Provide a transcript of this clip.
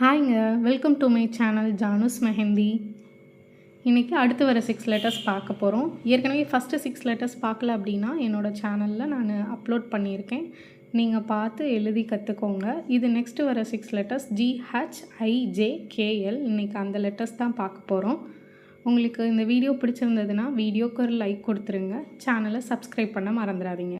ஹாய்ங்க, welcome to my channel ஜானுஸ் mehndi. இன்றைக்கி அடுத்து வர 6 லெட்டர்ஸ் பார்க்க போகிறோம். ஏற்கனவே ஃபஸ்ட்டு 6 லெட்டர்ஸ் பார்க்கல அப்படின்னா என்னோடய சேனலில் நான் அப்லோட் பண்ணியிருக்கேன். நீங்கள் பார்த்து எழுதி கற்றுக்கோங்க. இது நெக்ஸ்ட்டு வர 6 லெட்டர்ஸ் GHIJKL. இன்றைக்கி அந்த லெட்டர்ஸ் தான் பார்க்க போகிறோம். உங்களுக்கு இந்த வீடியோ பிடிச்சிருந்ததுன்னா வீடியோக்கு ஒரு லைக் கொடுத்துருங்க. சேனலை சப்ஸ்கிரைப் பண்ண மறந்துடாதீங்க.